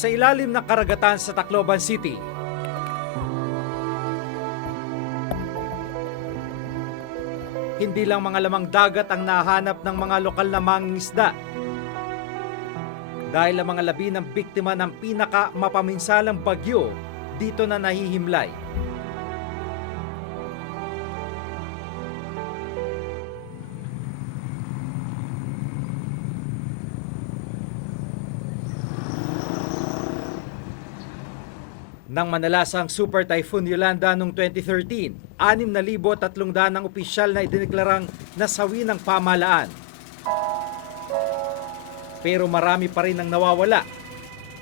Sa ilalim ng karagatan sa Tacloban City, hindi lang mga lamang dagat ang nahanap ng mga lokal na mangingisda. Dahil ang mga labi ng biktima ng pinaka-mapaminsalang bagyo dito na nahihimlay. Nang manalasang Super Typhoon Yolanda noong 2013, 6,300 ang opisyal na idineklarang nasawi ng pamahalaan. Pero marami pa rin ang nawawala.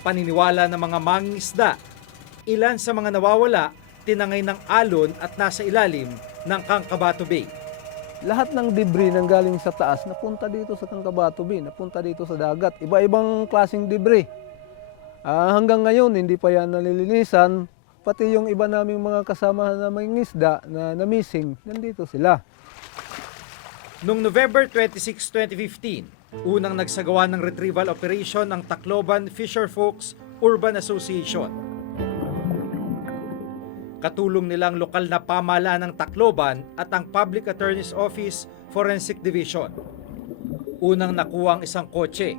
Paniniwala ng mga mangingisda, ilan sa mga nawawala tinangay ng alon at nasa ilalim ng Kangkabato Bay. Lahat ng debris nang galing sa taas napunta dito sa Kangkabato Bay, napunta dito sa dagat. Iba-ibang klaseng debris. Hanggang ngayon, hindi pa yan nalilinisan. Pati yung iba naming mga kasama na mangingisda na na-missing, nandito sila. Noong November 26, 2015, unang nagsagawa ng retrieval operation ng Tacloban Fisherfolks Urban Association. Katulong nilang lokal na pamahalaan ng Tacloban at ang Public Attorney's Office Forensic Division. Unang nakuha ang isang kotse.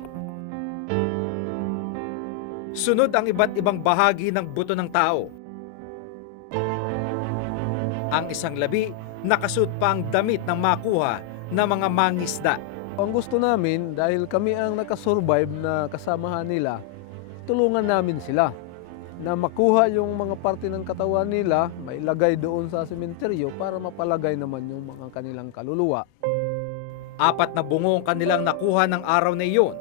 Sunod ang iba't ibang bahagi ng buto ng tao. Ang isang labi, nakasuot pa ang damit ng makuha ng mga mangisda. Ang gusto namin, dahil kami ang nakasurvive na kasamahan nila, tulungan namin sila na makuha yung mga parte ng katawan nila, mailagay doon sa sementeryo para mapalagay naman yung mga kanilang kaluluwa. 4 na bungo ang kanilang nakuha ng araw na iyon.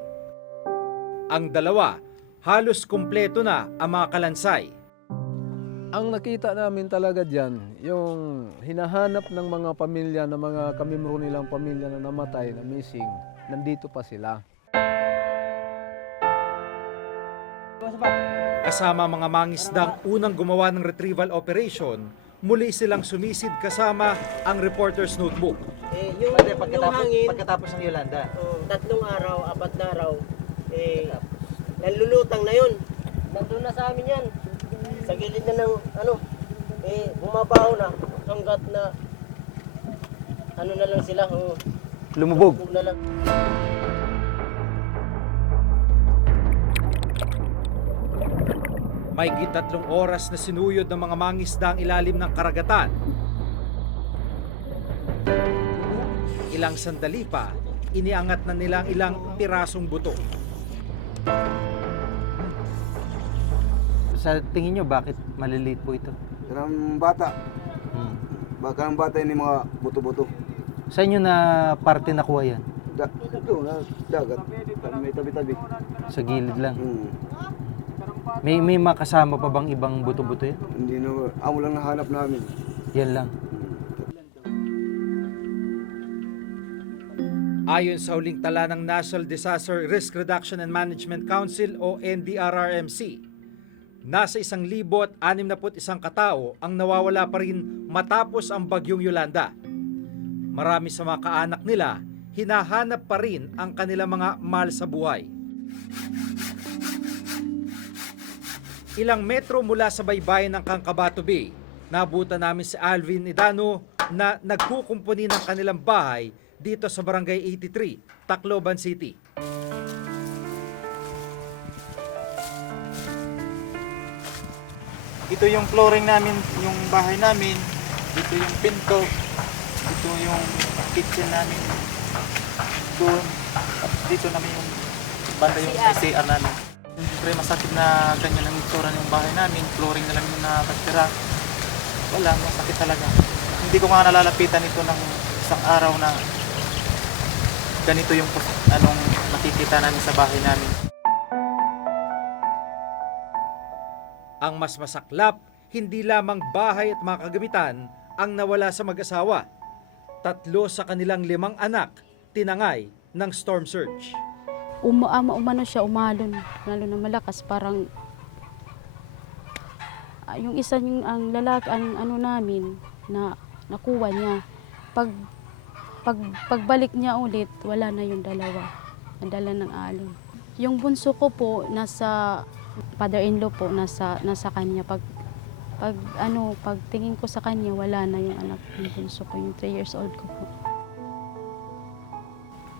Ang dalawa, halos kumpleto na ang mga kalansay. Ang nakita namin talaga dyan, yung hinahanap ng mga pamilya, ng mga kamimro nilang pamilya na namatay, na missing, nandito pa sila. Kasama mga mangisdang unang gumawa ng retrieval operation, muli silang sumisid kasama ang reporter's notebook. Yung hangin, pagkatapos ng Yolanda. 3 araw, 4 na araw, nalulutang na yun. Nandun na sa amin yan. Sa gilid na ng bumabaho na hanggat na na lang sila. Lumubog. Na lang. Mahigit 3 oras na sinuyod ng mga mangisda ang ilalim ng karagatan. Ilang sandali pa, iniangat na nila ang ilang pirasong buto. Sa tingin nyo, bakit maliliit po ito? Ng bata. Baka ng bata yun yung mga buto-buto. Sa inyo na parte nakuha yan? Ito, dagat. May tabi-tabi. Sa gilid lang? Hmm. May makasama pa bang ibang buto-buto yan? Hindi na, amo lang nahanap namin. Yan lang. Ayon sa huling tala ng National Disaster Risk Reduction and Management Council o NDRRMC, nasa 1,061 katao ang nawawala pa rin matapos ang bagyong Yolanda. Marami sa mga kaanak nila, hinahanap pa rin ang kanilang mga mahal sa buhay. Ilang metro mula sa baybayin ng Kangkabato Bay, nabutan namin si Alvin Idano na nagkukumpuni ng kanilang bahay dito sa Barangay 83, Tacloban City. Ito yung flooring namin, yung bahay namin, dito yung pinto, dito yung kitchen namin, doon, at dito namin yung banda yung CR namin. Siyempre masakit na ganyan ang itsura ng bahay namin, flooring na lang yung nakatira. Wala, masakit talaga. Hindi ko nga nalalapitan ito ng isang araw na ganito yung nakikita namin sa bahay namin. Ang mas masaklap, hindi lamang bahay at mga kagamitan ang nawala sa mag-asawa. 3 sa kanilang 5 anak, tinangay ng storm surge. Umano siya, umalon, lalo na malakas, parang yung isa yung ang lalaki, ang namin, na nakuha niya. Pagbalik niya ulit, wala na yung dalawa, nadala ng alon. Yung bunso ko po, nasa Father-in-law po nasa kanya. Pag tingin ko sa kanya, wala na yung anak ng bunso ko, yung 3 years old ko po.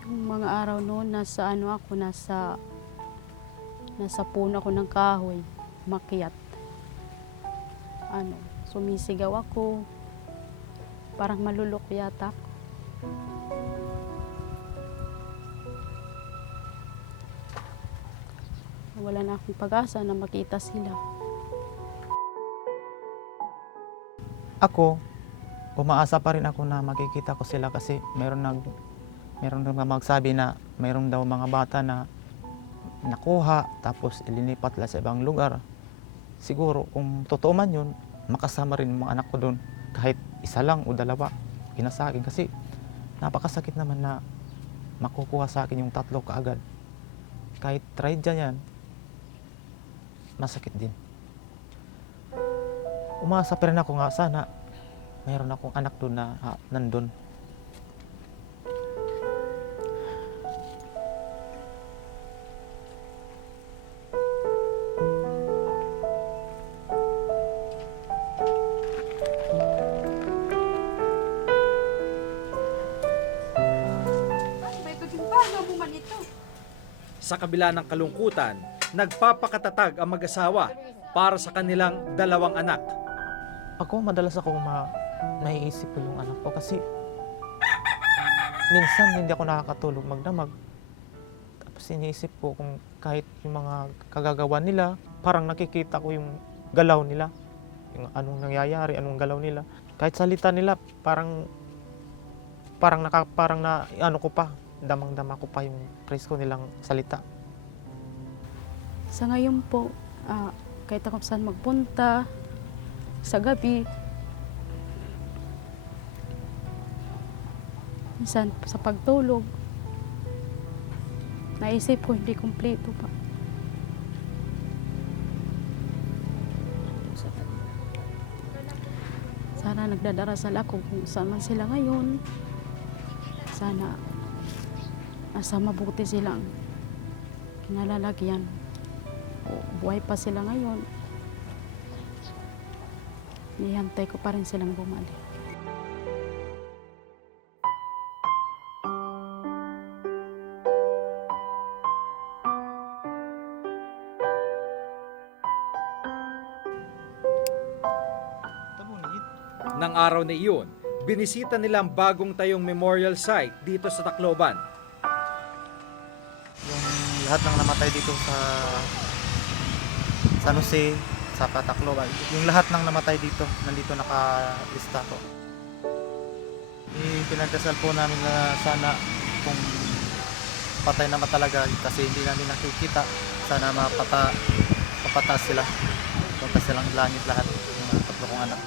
Yung mga araw noon, nasa puno ako ng kahoy, makyat. Sumisigaw ako, parang malulok yata ako. Wala na akong pag-asa na makita sila. Ako, umaasa pa rin ako na makikita ko sila kasi meron nang magsabi na meron daw mga bata na nakuha tapos ilinipat la sa ibang lugar. Siguro kung totoo man yun, makasama rin yung mga anak ko doon kahit isa lang o dalawa. Sa akin kasi napakasakit naman na makukuha sa akin yung 3 kaagad. Kahit traidya yan, masakit din. Umasa pa rin ako nga sana mayroon akong anak doon na nandun. Sa kabila ng kalungkutan, nagpapakatatag ang mag-asawa para sa kanilang 2 anak. Ako, madalas ako naiisip ko yung anak ko kasi minsan hindi ako nakakatulog magdamag. Tapos iniisip ko kung kahit yung mga kagagawa nila, parang nakikita ko yung galaw nila. Yung anong nangyayari, anong galaw nila. Kahit salita nila, parang na ano ko pa, damang-dama ko pa yung presko nilang salita. Sa ngayon po, kahit ako saan magpunta, sa gabi, minsan sa pagtulog, naisip ko hindi kumpleto pa. Sana nagdadarasal ako kung saan man sila ngayon. Sana nasa mabuti silang kinalalagyan. O buhay pa sila ngayon. Nihantay ko pa rin silang bumalik. Nang araw na iyon, binisita nila ang bagong tayong memorial site dito sa Tacloban. Yung lahat ng namatay dito sa San Jose, sa Tacloban, yung lahat ng namatay dito, nandito nakalista po. Pinagdasal po namin na sana kung patay na talaga kasi hindi namin nakikita, sana mapataas sila. Punta silang langit lahat, yung mga 3 kong anak.